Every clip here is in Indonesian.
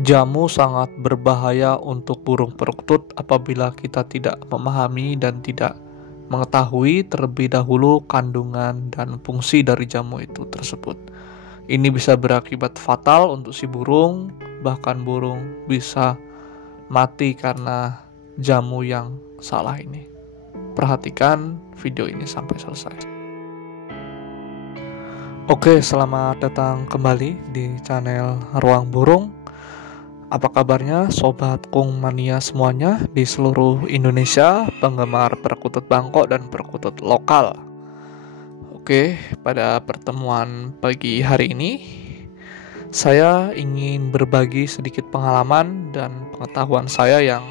Jamu sangat berbahaya untuk burung perkutut apabila kita tidak memahami dan tidak mengetahui terlebih dahulu kandungan dan fungsi dari jamu itu tersebut. Ini bisa berakibat fatal untuk si burung, bahkan burung bisa mati karena jamu yang salah ini. Perhatikan video ini sampai selesai. Oke, selamat datang kembali di channel Ruang Burung. Apa kabarnya Sobat Kung Mania semuanya di seluruh Indonesia, penggemar perkutut Bangkok dan perkutut lokal. Oke, pada pertemuan pagi hari ini saya ingin berbagi sedikit pengalaman dan pengetahuan saya yang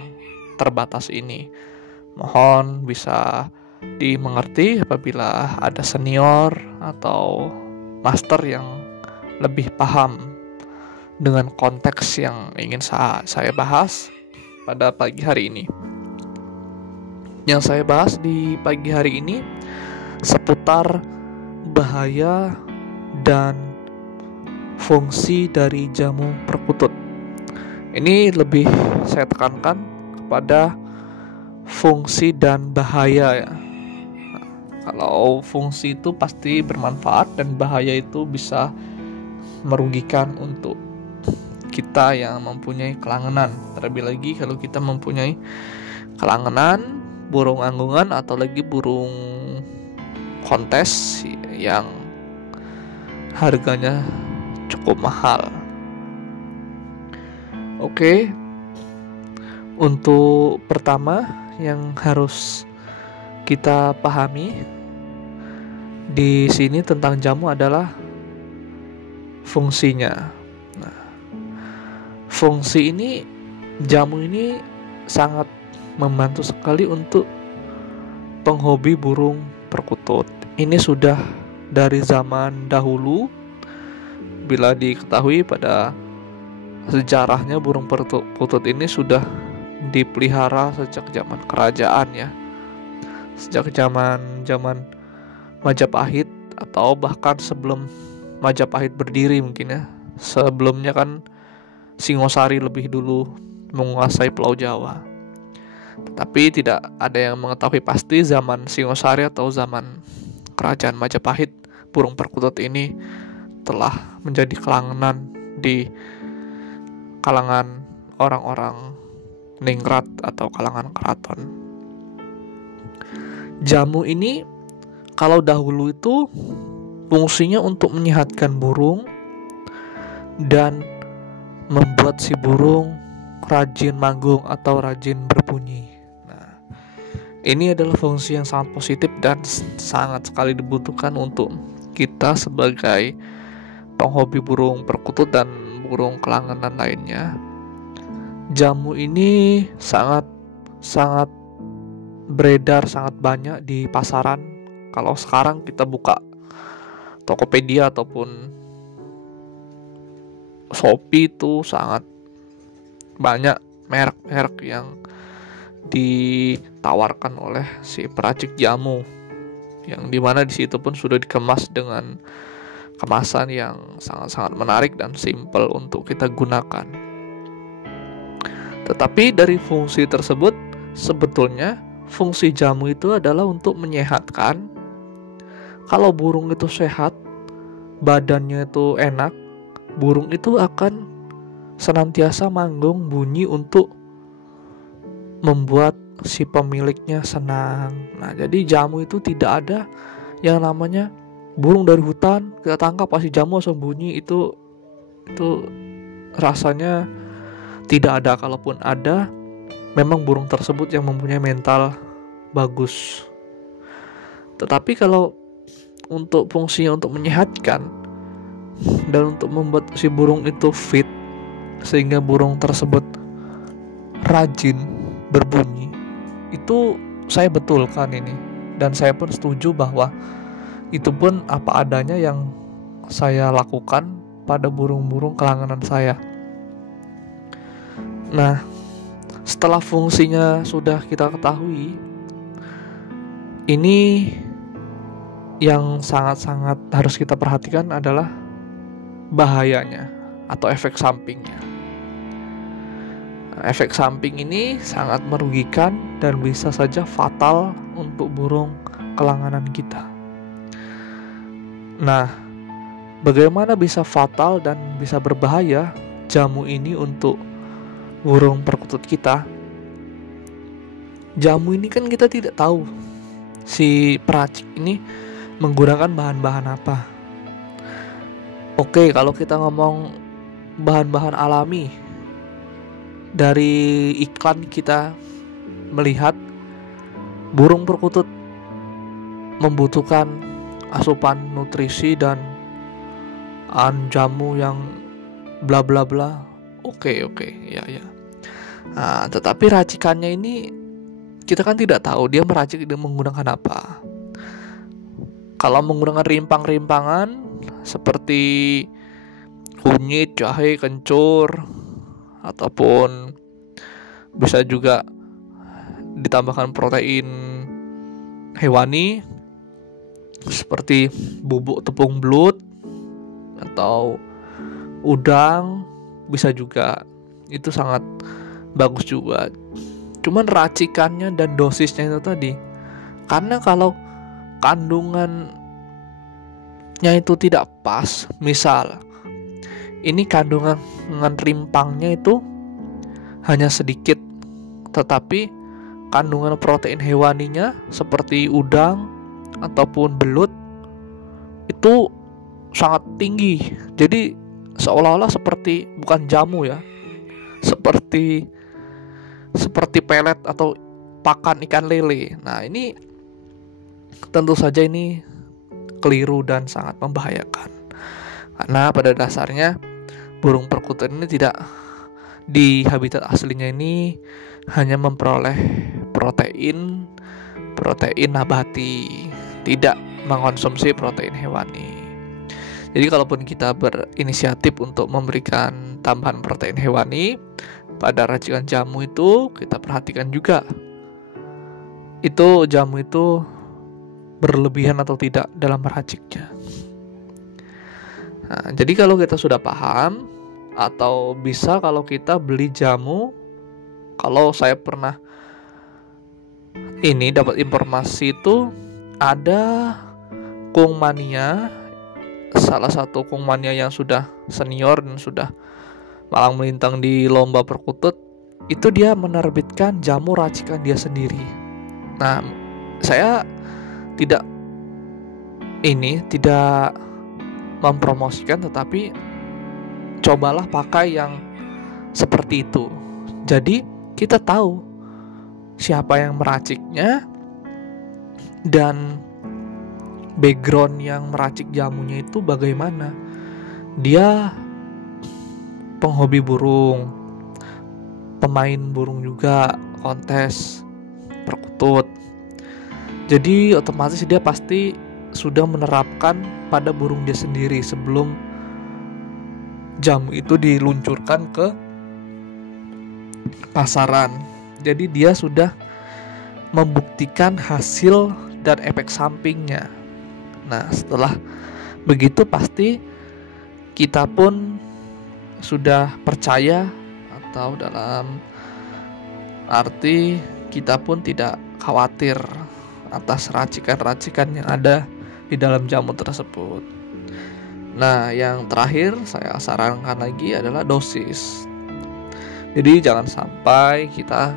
terbatas ini. Mohon bisa dimengerti apabila ada senior atau master yang lebih paham dengan konteks yang ingin saya bahas pada pagi hari ini. Yang saya bahas di pagi hari ini seputar bahaya dan fungsi dari jamu perkutut. Ini lebih saya tekankan kepada fungsi dan bahaya ya. Kalau fungsi itu pasti bermanfaat dan bahaya itu bisa merugikan untuk kita yang mempunyai kelangenan. Terlebih lagi kalau kita mempunyai kelangenan, burung anggungan atau lagi burung kontes yang harganya cukup mahal. Oke, untuk pertama yang harus kita pahami di sini tentang jamu adalah fungsinya. Fungsi ini, jamu ini sangat membantu sekali untuk penghobi burung perkutut. Ini sudah dari zaman dahulu, bila diketahui pada sejarahnya burung perkutut ini sudah dipelihara sejak zaman kerajaan ya. Sejak zaman Majapahit atau bahkan sebelum Majapahit berdiri mungkin ya. Sebelumnya kan Singosari lebih dulu menguasai Pulau Jawa. Tetapi tidak ada yang mengetahui pasti zaman Singosari atau zaman Kerajaan Majapahit, burung perkutut ini telah menjadi kelangenan di kalangan orang-orang ningrat atau kalangan keraton. Jamu ini kalau dahulu itu fungsinya untuk menyehatkan burung dan membuat si burung rajin manggung atau rajin berbunyi. Nah, ini adalah fungsi yang sangat positif dan sangat sekali dibutuhkan untuk kita sebagai penghobi burung perkutut dan burung kelangenan lainnya. Jamu ini sangat beredar, sangat banyak di pasaran. Kalau sekarang kita buka Tokopedia ataupun Shopee itu sangat banyak merek-merek yang ditawarkan oleh si peracik jamu, yang dimana di situ pun sudah dikemas dengan kemasan yang sangat-sangat menarik dan simple untuk kita gunakan. Tetapi dari fungsi tersebut, sebetulnya fungsi jamu itu adalah untuk menyehatkan. Kalau burung itu sehat, badannya itu enak, burung itu akan senantiasa manggung bunyi untuk membuat si pemiliknya senang. Nah, jadi jamu itu tidak ada yang namanya burung dari hutan kita tangkap kasih jamu langsung bunyi, itu rasanya tidak ada. Kalaupun ada, memang burung tersebut yang mempunyai mental bagus. Tetapi kalau untuk fungsinya untuk menyehatkan dan untuk membuat si burung itu fit sehingga burung tersebut rajin berbunyi, itu saya betulkan ini, dan saya pun setuju bahwa itu pun apa adanya yang saya lakukan pada burung-burung kelangenan saya. Nah, setelah fungsinya sudah kita ketahui, ini yang sangat-sangat harus kita perhatikan adalah bahayanya atau efek sampingnya. Efek samping ini sangat merugikan dan bisa saja fatal untuk burung kelanganan kita. Nah, bagaimana bisa fatal dan bisa berbahaya jamu ini untuk burung perkutut kita? Jamu ini kan kita tidak tahu si peracik ini menggunakan bahan-bahan apa. Oke, kalau kita ngomong bahan-bahan alami, dari iklan kita melihat burung perkutut membutuhkan asupan nutrisi dan jamu yang bla bla bla. Oke, ya. Nah, tetapi racikannya ini kita kan tidak tahu dia meracik dengan menggunakan apa. Kalau menggunakan rimpang-rimpangan seperti kunyit, jahe, kencur, ataupun bisa juga ditambahkan protein hewani seperti bubuk tepung belut atau udang, bisa juga, itu sangat bagus juga. Cuman racikannya dan dosisnya itu tadi, karena kalau kandungannya itu tidak pas, misal ini kandungan rimpangnya itu hanya sedikit, tetapi kandungan protein hewaninya seperti udang ataupun belut itu sangat tinggi. Jadi seolah-olah seperti bukan jamu ya, seperti pelet atau pakan ikan lele. Nah, ini tentu saja ini keliru dan sangat membahayakan. Karena pada dasarnya burung perkutut ini tidak di habitat aslinya ini hanya memperoleh protein nabati, tidak mengkonsumsi protein hewani. Jadi kalaupun kita berinisiatif untuk memberikan tambahan protein hewani pada racikan jamu itu, kita perhatikan juga itu jamu itu berlebihan atau tidak dalam meraciknya. Nah, jadi kalau kita sudah paham, atau bisa kalau kita beli jamu, kalau saya pernah ini dapat informasi itu ada Kung Mania, salah satu Kung Mania yang sudah senior dan sudah malang melintang di lomba perkutut, itu dia menerbitkan jamu racikan dia sendiri. Nah, saya tidak mempromosikan, tetapi cobalah pakai yang seperti itu. Jadi kita tahu siapa yang meraciknya dan background yang meracik jamunya itu bagaimana. Dia penghobi burung, pemain burung juga, kontes perkutut. Jadi otomatis dia pasti sudah menerapkan pada burung dia sendiri sebelum jamu itu diluncurkan ke pasaran. Jadi dia sudah membuktikan hasil dan efek sampingnya. Nah, setelah begitu pasti kita pun sudah percaya, atau dalam arti kita pun tidak khawatir atas racikan-racikan yang ada di dalam jamu tersebut. Nah, yang terakhir saya sarankan lagi adalah dosis. Jadi jangan sampai kita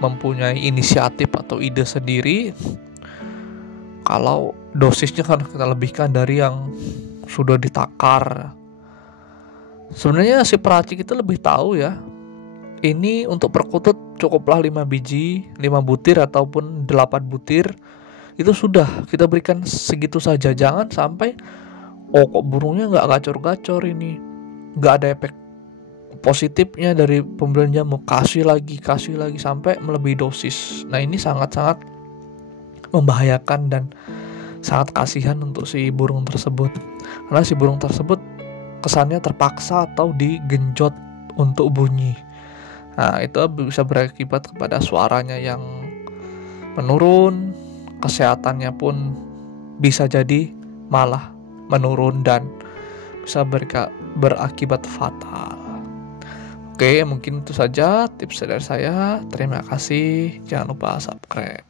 mempunyai inisiatif atau ide sendiri, kalau dosisnya kan kita lebihkan dari yang sudah ditakar. Sebenarnya si peracik itu lebih tahu ya, ini untuk perkutut cukuplah 5 biji, 5 butir ataupun 8 butir, itu sudah kita berikan segitu saja. Jangan sampai kok burungnya nggak gacor-gacor, ini nggak ada efek positifnya dari pembelian jamu, kasih lagi sampai melebihi dosis. Nah, ini sangat-sangat membahayakan dan sangat kasihan untuk si burung tersebut, karena si burung tersebut kesannya terpaksa atau digenjot untuk bunyi. Nah, itu bisa berakibat kepada suaranya yang menurun, kesehatannya pun bisa jadi malah menurun dan bisa berakibat fatal. Oke, mungkin itu saja tips dari saya. Terima kasih. Jangan lupa subscribe.